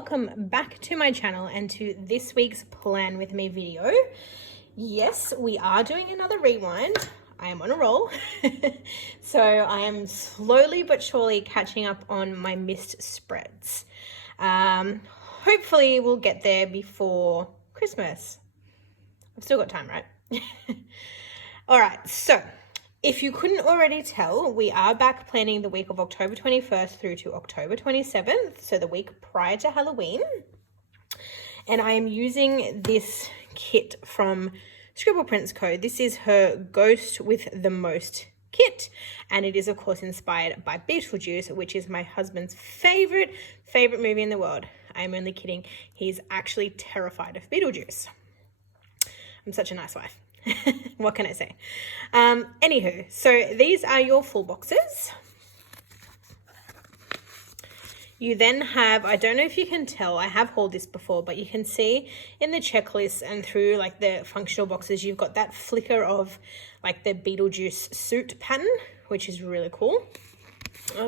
welcome back to my channel and to this week's Plan With Me video. Yes, we are doing another rewind. I am on a roll. So I am slowly but surely catching up on my missed spreads. Hopefully we'll get there before Christmas. I've still got time, right? All right, so if you couldn't already tell, we are back planning the week of October 21st through to October 27th, so the week prior to Halloween. And I am using this kit from Coffeemonsterzco. This is her Ghost with the Most kit, and it is of course inspired by Beetlejuice, which is my husband's favorite movie in the world. I'm only kidding. He's actually terrified of Beetlejuice. I'm such a nice wife. What can I say? Anywho, so these are your full boxes. You then have, I don't know if you can tell, I have hauled this before, but you can see in the checklist and through like the functional boxes, you've got that flicker of like the Beetlejuice suit pattern, which is really cool.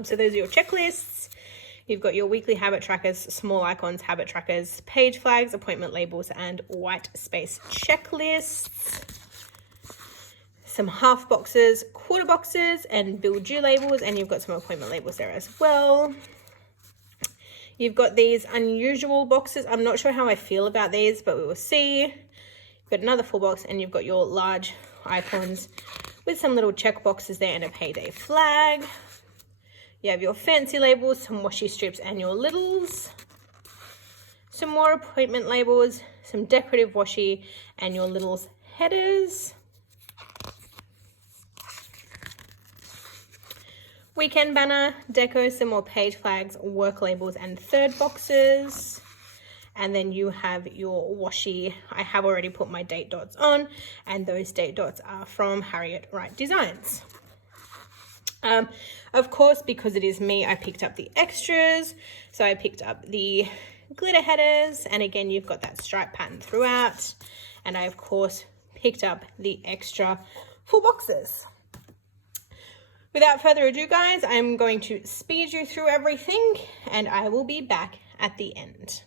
So those are your checklists. You've got your weekly habit trackers, small icons, habit trackers, page flags, appointment labels, and white space checklists. Some half boxes, quarter boxes, and bill due labels, and you've got some appointment labels there as well. You've got these unusual boxes. I'm not sure how I feel about these, but we will see. You've got another full box, and you've got your large icons with some little check boxes there and a payday flag. You have your fancy labels, some washi strips, and your littles. Some more appointment labels, some decorative washi, and your littles headers. Weekend banner, deco, some more page flags, work labels, and third boxes. And then you have your washi. I have already put my date dots on, and those date dots are from Harriet Wright Designs. Of course, because it is me, I picked up the extras. So I picked up the glitter headers, and again, you've got that stripe pattern throughout. And I, of course, picked up the extra full boxes. Without further ado, guys, I'm going to speed you through everything, and I will be back at the end.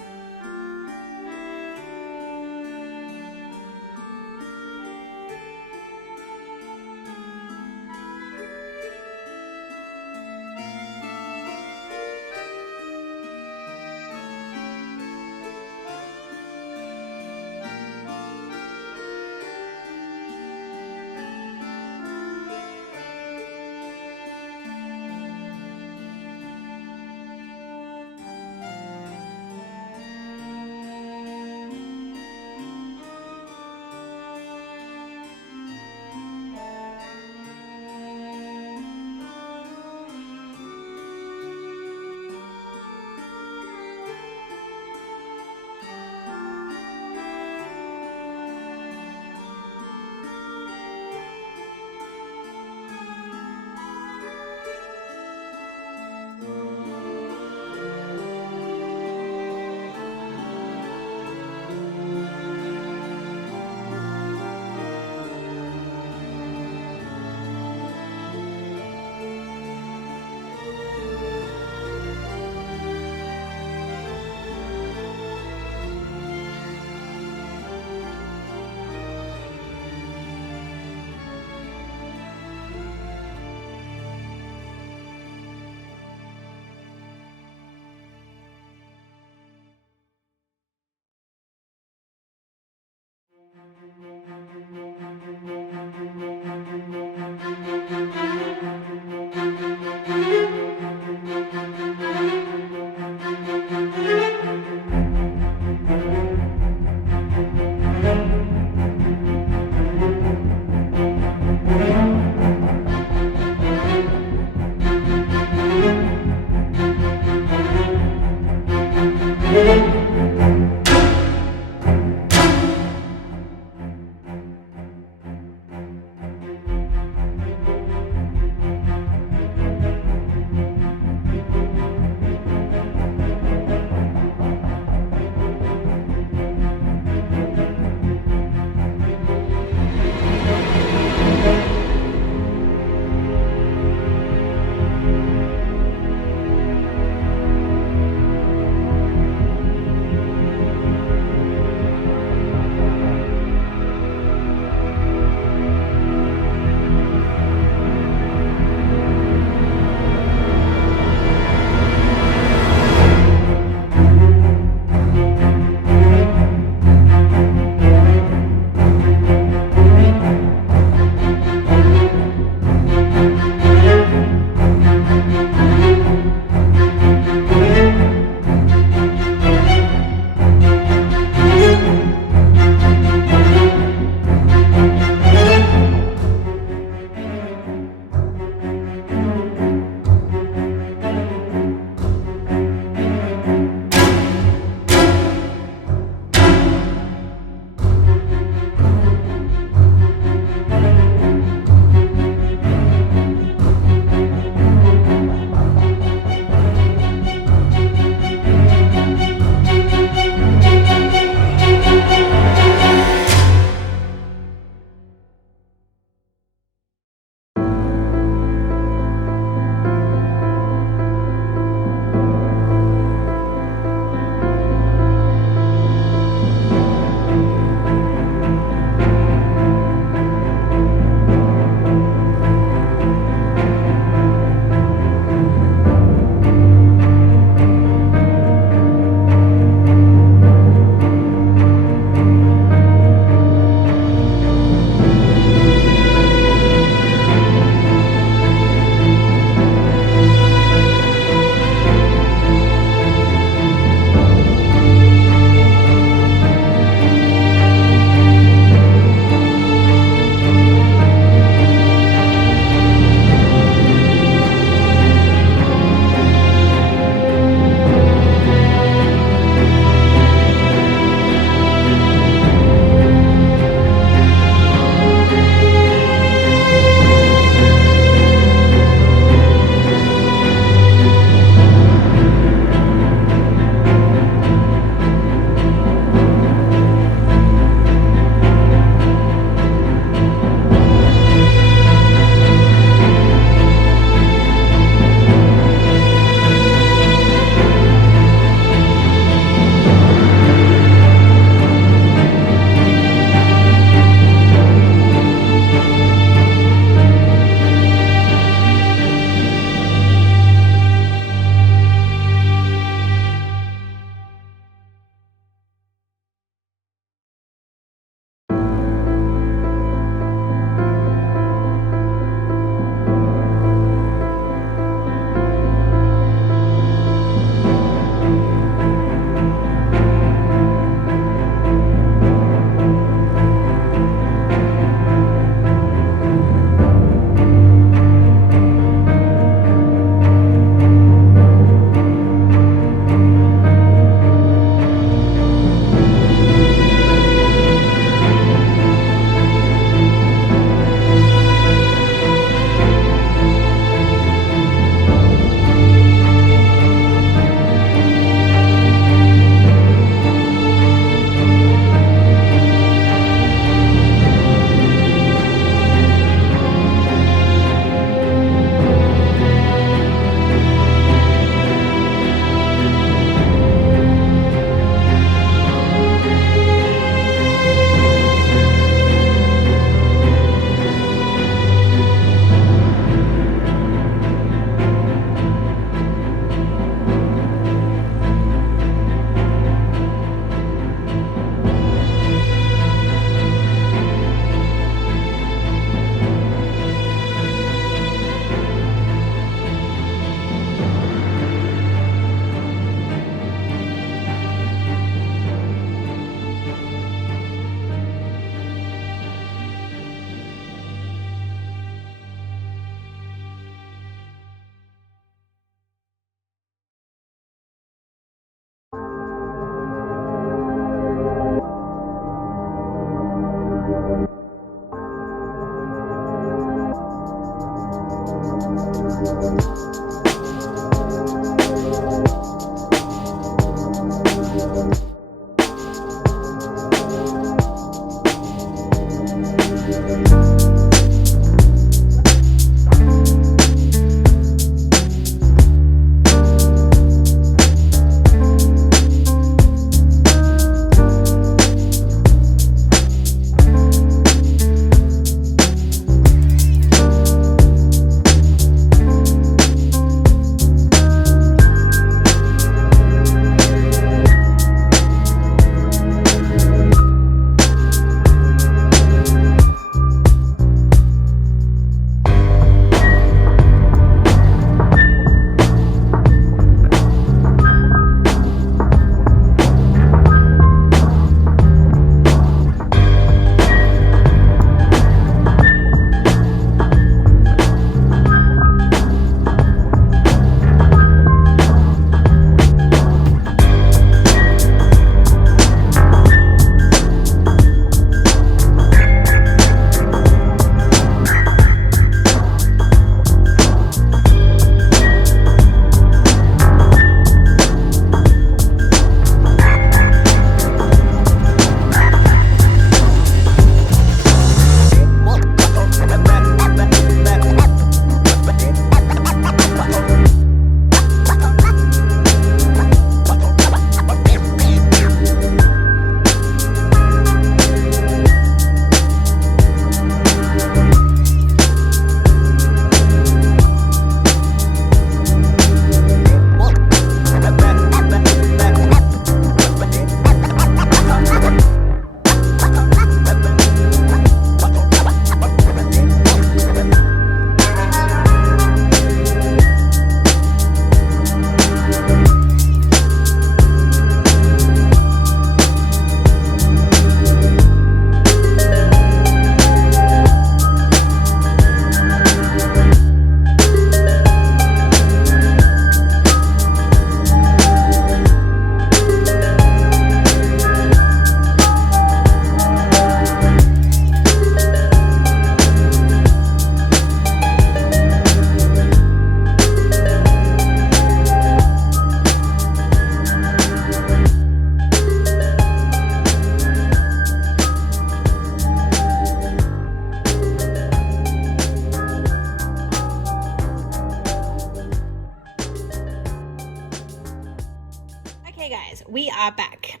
we are back.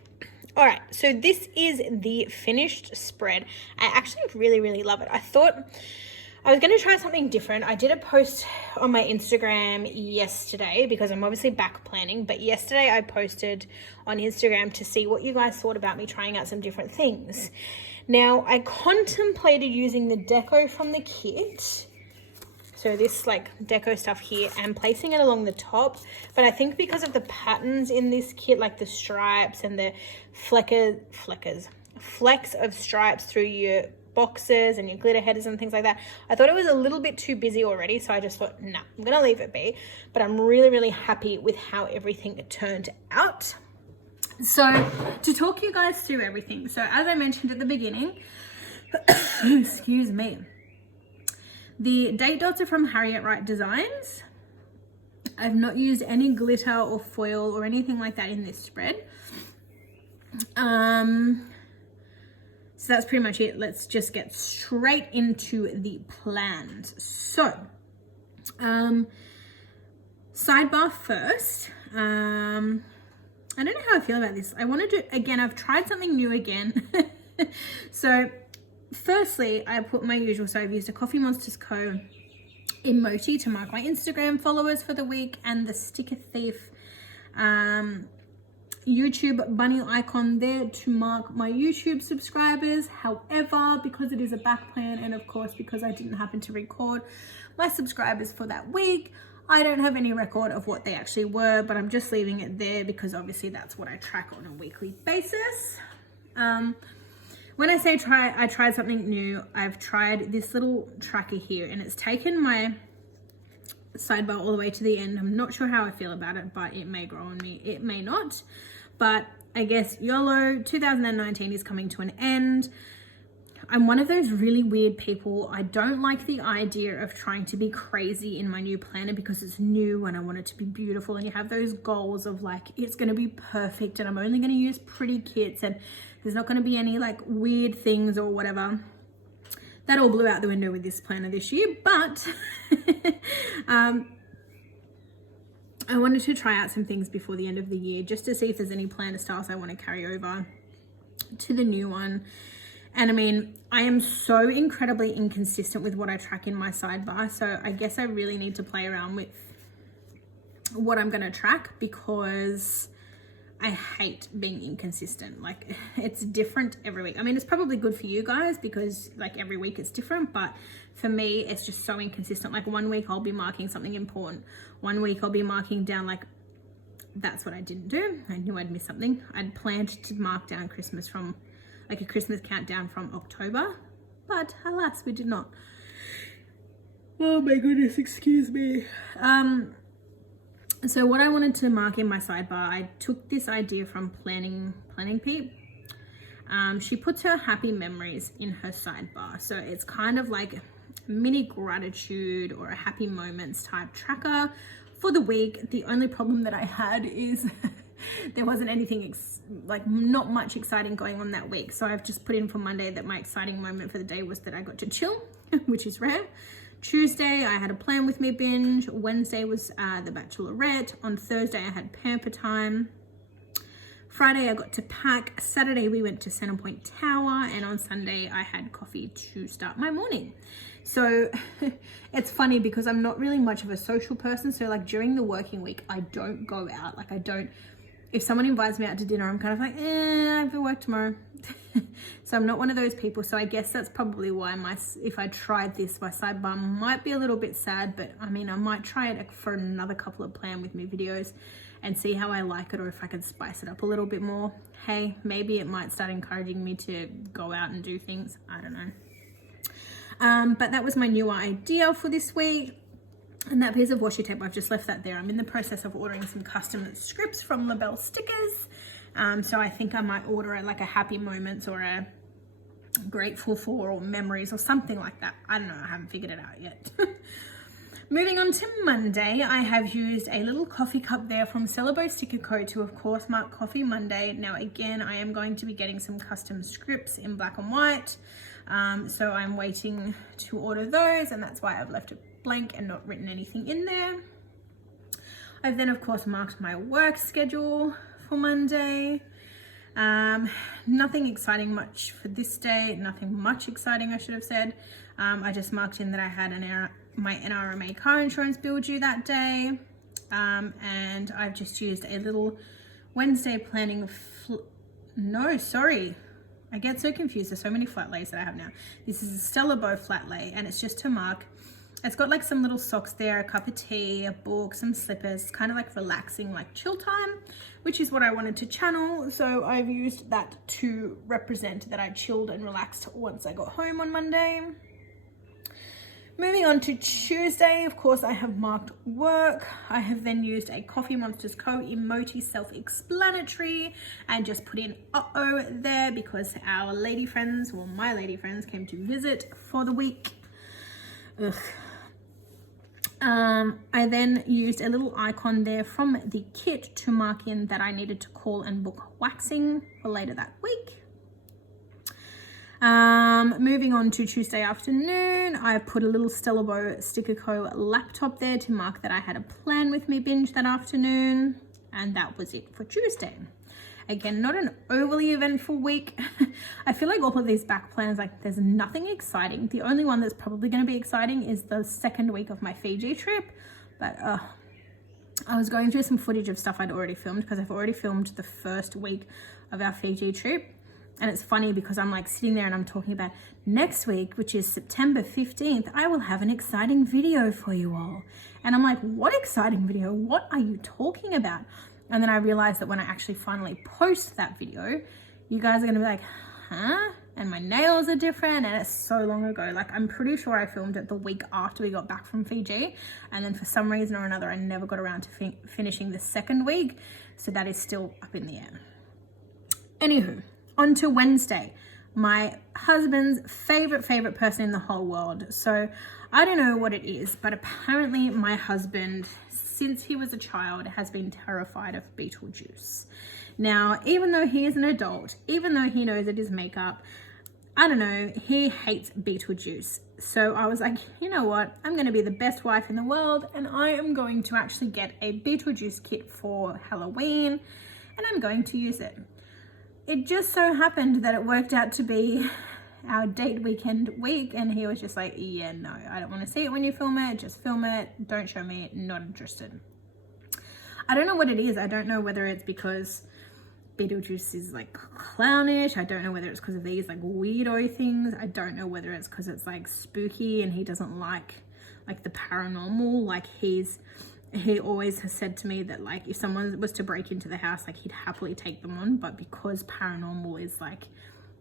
All right, so this is the finished spread. I actually really love it. I thought I was going to try something different. I did a post on my Instagram yesterday because I'm obviously back planning, but yesterday I posted on Instagram to see what you guys thought about me trying out some different things. Now, I contemplated using the deco from the kit, so this like deco stuff here, and placing it along the top, but I think because of the patterns in this kit, like the stripes and the flecks of stripes through your boxes and your glitter headers and things like that, I thought it was a little bit too busy already, so I just thought, nah, I'm gonna leave it be. But I'm really happy with how everything turned out. So to talk you guys through everything, so as I mentioned at the beginning, excuse me, the date dots are from Harriet Wright Designs. I've not used any glitter or foil or anything like that in this spread. So that's pretty much it. Let's just get straight into the plans. So, sidebar first. I don't know how I feel about this. I want to do, again, I've tried something new again. So, firstly, I put my usual, so I've used a Coffeemonsterzco emoji to mark my Instagram followers for the week, and the Sticker Thief YouTube bunny icon there to mark my YouTube subscribers. However, because it is a back plan, and of course because I didn't happen to record my subscribers for that week, I don't have any record of what they actually were, but I'm just leaving it there because obviously that's what I track on a weekly basis. When I say I tried something new, I've tried this little tracker here, and it's taken my sidebar all the way to the end. I'm not sure how I feel about it, but it may grow on me, it may not. But I guess YOLO 2019 is coming to an end. I'm one of those really weird people. I don't like the idea of trying to be crazy in my new planner because it's new and I want it to be beautiful, and you have those goals of like, it's going to be perfect and I'm only going to use pretty kits and there's not going to be any like weird things or whatever. That all blew out the window with this planner this year, but I wanted to try out some things before the end of the year just to see if there's any planner styles I want to carry over to the new one. And I mean, I am so incredibly inconsistent with what I track in my sidebar, so I guess I really need to play around with what I'm going to track because I hate being inconsistent. Like, it's different every week. I mean, it's probably good for you guys because like every week it's different, but for me, it's just so inconsistent. Like one week I'll be marking something important. One week I'll be marking down like, that's what I didn't do. I knew I'd miss something. I'd planned to mark down Christmas from like a Christmas countdown from October, but alas, we did not. Oh my goodness, excuse me. So what I wanted to mark in my sidebar, I took this idea from Planning Pete. She puts her happy memories in her sidebar. So it's kind of like mini gratitude or a happy moments type tracker for the week. The only problem that I had is there wasn't anything like not much exciting going on that week. So I've just put in for Monday that my exciting moment for the day was that I got to chill, which is rare. Tuesday, I had a Plan With Me binge. Wednesday was The Bachelorette. On Thursday, I had Pamper Time. Friday, I got to pack. Saturday, we went to Centrepoint Tower. And on Sunday, I had coffee to start my morning. So it's funny because I'm not really much of a social person. So like during the working week, I don't go out. Like I don't, if someone invites me out to dinner, I'm kind of like, I have to work tomorrow. So I'm not one of those people. So I guess that's probably why if I tried this, my sidebar might be a little bit sad, but I mean, I might try it for another couple of Plan With Me videos and see how I like it, or if I can spice it up a little bit more. Hey, maybe it might start encouraging me to go out and do things. I don't know. But that was my new idea for this week. And that piece of washi tape, I've just left that there. I'm in the process of ordering some custom scripts from Labelle Stickers. So I think I might order like a happy moments or a grateful for or memories or something like that. I don't know. I haven't figured it out yet. Moving on to Monday, I have used a little coffee cup there from Celebo Sticker Co. to, of course, mark Coffee Monday. Now, again, I am going to be getting some custom scripts in black and white. So I'm waiting to order those, and that's why I've left it blank and not written anything in there. I've then, of course, marked my work schedule for Monday. Nothing exciting much for this day, nothing much exciting I should have said. I just marked in that I had my NRMA car insurance bill due that day, and I've just used a little Wednesday planning, I get so confused, there's so many flat lays that I have now. This is a Stella Bow flat lay, and it's just to mark. It's got like some little socks there, a cup of tea, a book, some slippers, kind of like relaxing, like chill time, which is what I wanted to channel. So I've used that to represent that I chilled and relaxed once I got home on Monday. Moving on to Tuesday, of course, I have marked work. I have then used a Coffeemonsterzco emoji self-explanatory and just put in uh-oh there because our lady friends, well, my lady friends came to visit for the week. Ugh. I then used a little icon there from the kit to mark in that I needed to call and book waxing for later that week. Moving on to Tuesday afternoon, I put a little Stella Bow Sticker Co laptop there to mark that I had a Plan With Me binge that afternoon, and that was it for Tuesday. Again, not an overly eventful week. I feel like all of these back plans, like there's nothing exciting. The only one that's probably going to be exciting is the second week of my Fiji trip, but I was going through some footage of stuff I'd already filmed because I've already filmed the first week of our Fiji trip. And it's funny because I'm like sitting there and I'm talking about next week, which is September 15th, I will have an exciting video for you all. And I'm like, what exciting video? What are you talking about? And then I realized that when I actually finally post that video, you guys are going to be like, huh? And my nails are different and it's so long ago. Like I'm pretty sure I filmed it the week after we got back from Fiji. And then for some reason or another, I never got around to finishing the second week. So that is still up in the air. Anywho. On to Wednesday, my husband's favorite person in the whole world. So I don't know what it is, but apparently my husband, since he was a child, has been terrified of Beetlejuice. Now, even though he is an adult, even though he knows it is makeup, I don't know, he hates Beetlejuice. So I was like, you know what? I'm going to be the best wife in the world and I am going to actually get a Beetlejuice kit for Halloween and I'm going to use it. It just so happened that it worked out to be our date weekend week and he was just like, yeah, no, I don't want to see it when you film it. Just film it. Don't show me. Not interested. I don't know what it is. I don't know whether it's because Beetlejuice is like clownish. I don't know whether it's because of these like weirdo things. I don't know whether it's because it's like spooky and he doesn't like the paranormal. Like he always has said to me that like if someone was to break into the house, like he'd happily take them on, but because paranormal is like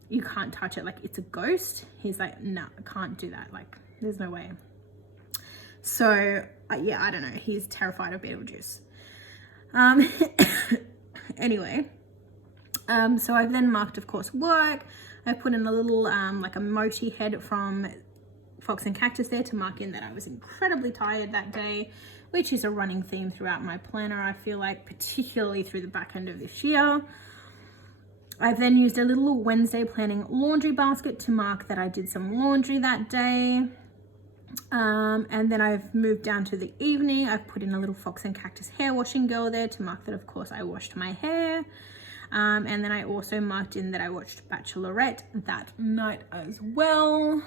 you can't touch it, like it's a ghost, he's like, no, I can't do that, like there's no way. So yeah, I don't know, he's terrified of Beetlejuice. Anyway, so I've then marked, of course, work. I put in a little like emoji head from Fox and Cactus there to mark in that I was incredibly tired that day, which is a running theme throughout my planner, I feel like, particularly through the back end of this year. I've then used a little Wednesday planning laundry basket to mark that I did some laundry that day. And then I've moved down to the evening. I've put in a little Fox and Cactus hair washing girl there to mark that, of course, I washed my hair. And then I also marked in that I watched Bachelorette that night as well.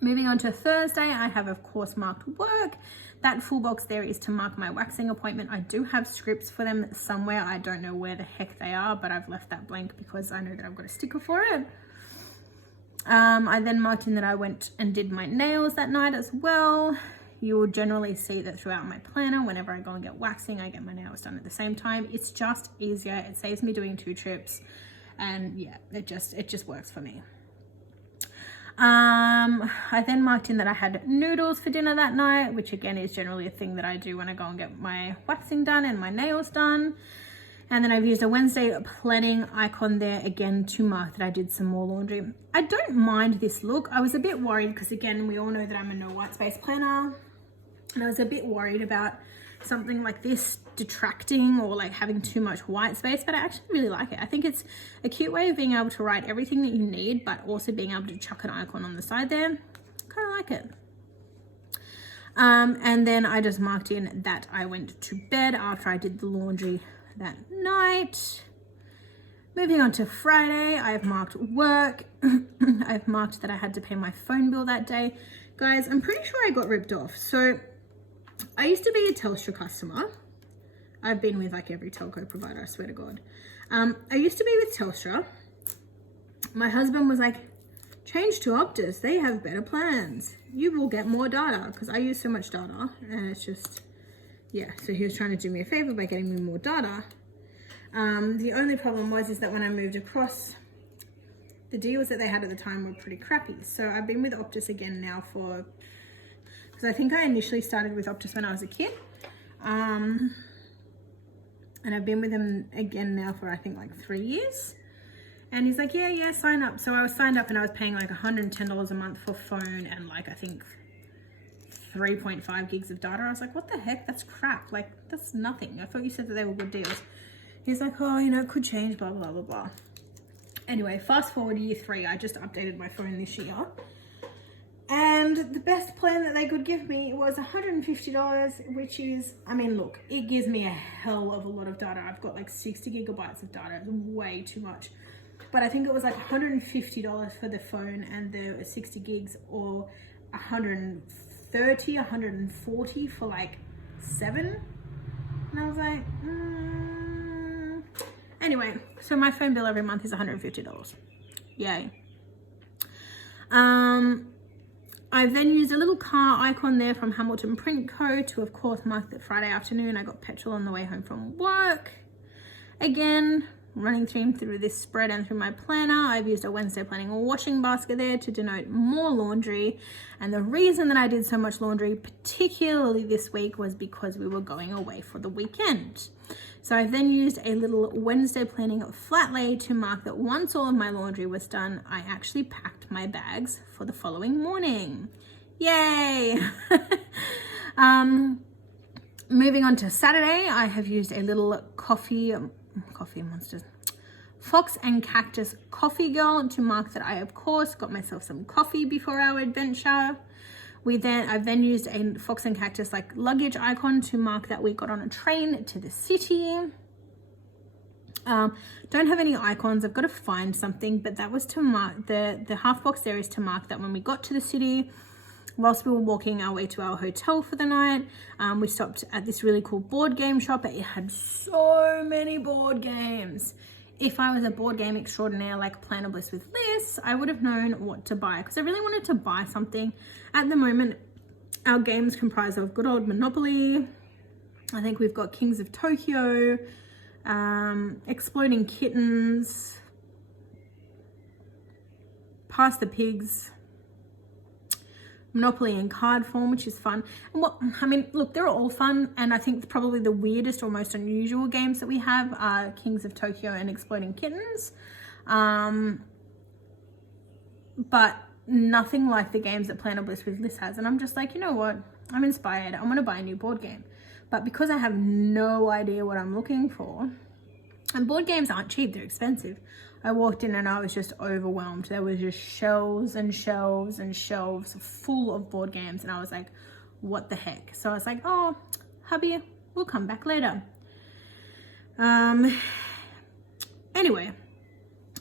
Moving on to Thursday, I have, of course, marked work. That full box there is to mark my waxing appointment. I do have scripts for them somewhere. I don't know where the heck they are, but I've left that blank because I know that I've got a sticker for it. I then marked in that I went and did my nails that night as well. You will generally see that throughout my planner. Whenever I go and get waxing, I get my nails done at the same time. It's just easier. It saves me doing 2 trips. And yeah, it just works for me. I then marked in that I had noodles for dinner that night, which again is generally a thing that I do when I go and get my waxing done and my nails done. And then I've used a Wednesday planning icon there again to mark that I did some more laundry. I don't mind this look. I was a bit worried because again, we all know that I'm a no white space planner. And I was a bit worried about something like this detracting or like having too much white space, but I actually really like it. I think it's a cute way of being able to write everything that you need, but also being able to chuck an icon on the side there. Kind of like it. And then I just marked in that I went to bed after I did the laundry that night. Moving on to Friday, I've marked work. I've marked that I had to pay my phone bill that day. Guys, I'm pretty sure I got ripped off. So I used to be a Telstra customer. I've been with like every telco provider, I swear to God. I used to be with Telstra. My husband was like, change to Optus. They have better plans. You will get more data, because I use so much data and it's just, yeah. So he was trying to do me a favor by getting me more data. The only problem is that when I moved across, the deals that they had at the time were pretty crappy. So I've been with Optus again now because I think I initially started with Optus when I was a kid. And I've been with him again now for I think like 3 years. And he's like, yeah, sign up. So I was signed up and I was paying like $110 a month for phone and like I think 3.5 gigs of data. I was like, what the heck? That's crap. Like, that's nothing. I thought you said that they were good deals. He's like, oh, it could change, blah, blah, blah, blah. Anyway, fast forward year 3, I just updated my phone this year. And the best plan that they could give me was $150, which is, I mean, look, it gives me a hell of a lot of data. I've got like 60 gigabytes of data. It's way too much. But I think it was like $150 for the phone and the 60 gigs, or $130, $140 for like 7. And I was like, Anyway, so my phone bill every month is $150. Yay. I then used a little car icon there from Hamilton Print Co. to, of course, mark that Friday afternoon I got petrol on the way home from work. Again, running through this spread and through my planner, I've used a Wednesday planning washing basket there to denote more laundry. And the reason that I did so much laundry, particularly this week, was because we were going away for the weekend. So I've then used a little Wednesday planning flat lay to mark that once all of my laundry was done, I actually packed my bags for the following morning. Yay! Moving on to Saturday, I have used a little Coffeemonsterzco Fox and Cactus Coffee Girl to mark that I, of course, got myself some coffee before our adventure. I've then used a Fox and Cactus like luggage icon to mark that we got on a train to the city. Don't have any icons. I've got to find something, but that was to mark the half box there is to mark that when we got to the city, whilst we were walking our way to our hotel for the night, we stopped at this really cool board game shop. It had so many board games. If I was a board game extraordinaire like Plan of Bliss with Liz, I would have known what to buy, because I really wanted to buy something. At the moment, our games comprise of good old Monopoly. I think we've got Kings of Tokyo, Exploding Kittens, Pass the Pigs, Monopoly in card form, which is fun. And look, they're all fun, and I think probably the weirdest or most unusual games that we have are Kings of Tokyo and Exploding Kittens, but nothing like the games that Plan of Bliss with Liz has. And I'm just like, you know what, I'm inspired, I'm gonna buy a new board game. But because I have no idea what I'm looking for, and board games aren't cheap, they're expensive, I walked in and I was just overwhelmed. There was just shelves and shelves and shelves full of board games, and I was like, what the heck? So I was like, oh, hubby, we'll come back later. Anyway,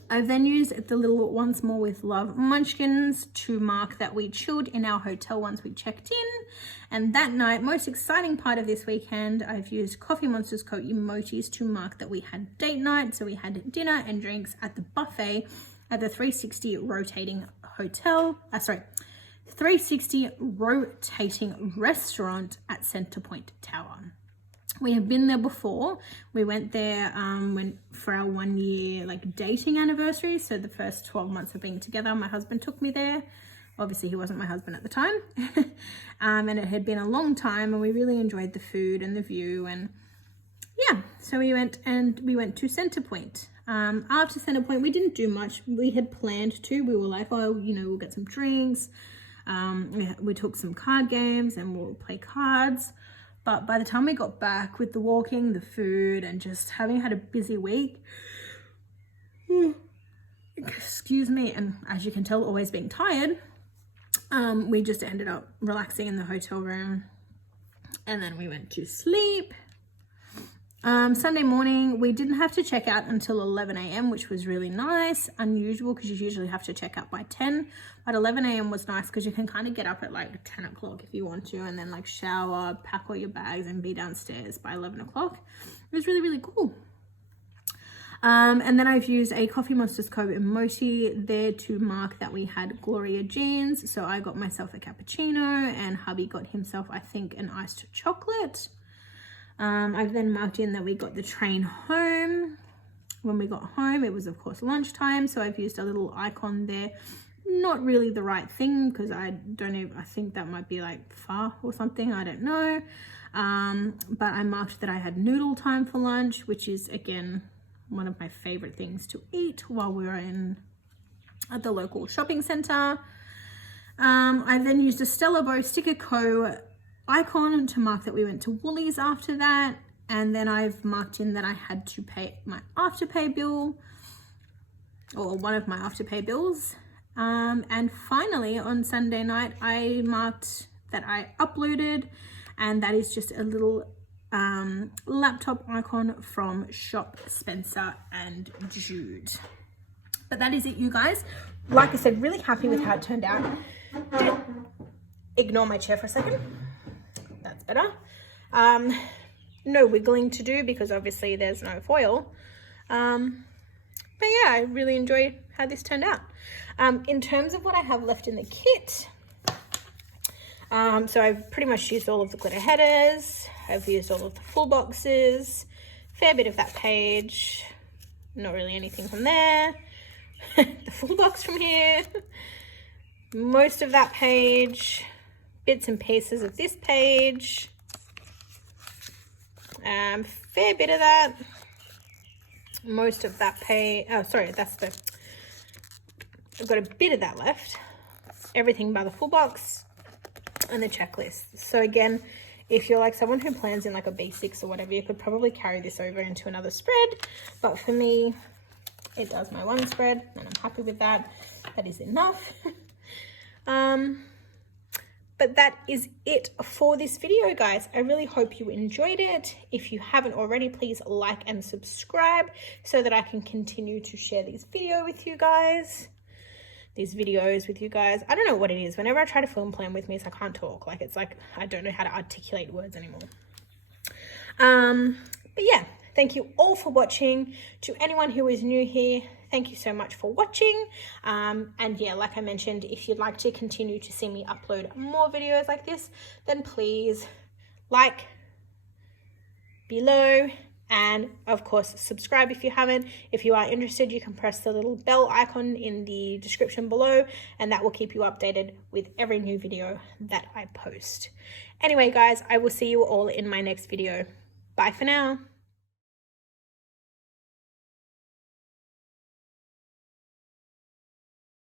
I then used the little Once More with Love munchkins to mark that we chilled in our hotel once we checked in. And that night, most exciting part of this weekend, I've used Coffeemonsterzco emojis to mark that we had date night. So we had dinner and drinks at the buffet at the 360 rotating 360 rotating restaurant at Centrepoint Tower. We have been there before. We went there for our 1 year dating anniversary. So the first 12 months of being together, my husband took me there. Obviously he wasn't my husband at the time. And it had been a long time, and we really enjoyed the food and the view. And yeah, so we went to Centrepoint. After Centrepoint, we didn't do much. We had planned to. We were like, oh, we'll get some drinks. We took some card games and we'll play cards. But by the time we got back with the walking, the food, and just having had a busy week, excuse me, and as you can tell, always being tired, we just ended up relaxing in the hotel room, and then we went to sleep. Sunday morning, we didn't have to check out until 11 a.m, which was really nice. Unusual because you usually have to check out by 10. But 11 a.m. was nice because you can kind of get up at like 10 o'clock if you want to, and then like shower, pack all your bags, and be downstairs by 11 o'clock. It was really, really cool. And then I've used a Coffeemonsterzco emoji there to mark that we had Gloria jeans. So I got myself a cappuccino, and hubby got himself, I think, an iced chocolate. I've then marked in that we got the train home. When we got home, it was of course lunchtime, so I've used a little icon there. Not really the right thing because I think that might be like far or something, I don't know. But I marked that I had noodle time for lunch, which is again one of my favorite things to eat while we were at the local shopping center. I then used a Stella Bow Sticker Co icon to mark that we went to Woolies after that, and then I've marked in that I had to pay my Afterpay bill, or one of my Afterpay bills. And finally on Sunday night I marked that I uploaded, and that is just a little laptop icon from Shop Spencer and Jude. But that is it, you guys. Like I said, really happy with how it turned out. Ignore my chair for a second. That's better. No wiggling to do because obviously there's no foil. But yeah, I really enjoyed how this turned out. In terms of what I have left in the kit, so I've pretty much used all of the glitter headers. I've used all of the full boxes, fair bit of that page, not really anything from there. The full box from here, most of that page, bits and pieces of this page, fair bit of that, most of that page. Oh, sorry, I've got a bit of that left. Everything by the full box and the checklist. So again, if you're like someone who plans in like a B6 or whatever, you could probably carry this over into another spread. But for me, it does my one spread and I'm happy with that. That is enough. But that is it for this video, guys. I really hope you enjoyed it. If you haven't already, please like and subscribe so that I can continue to share these videos with you guys. I don't know what it is. Whenever I try to film plan with me, it's I can't talk. Like, it's like I don't know how to articulate words anymore. But yeah, thank you all for watching. To anyone who is new here, thank you so much for watching. And yeah, like I mentioned, if you'd like to continue to see me upload more videos like this, then please like below, and of course subscribe if you haven't. If you are interested, you can press the little bell icon in the description below, and that will keep you updated with every new video that I post. Anyway, guys, I will see you all in my next video. Bye for now.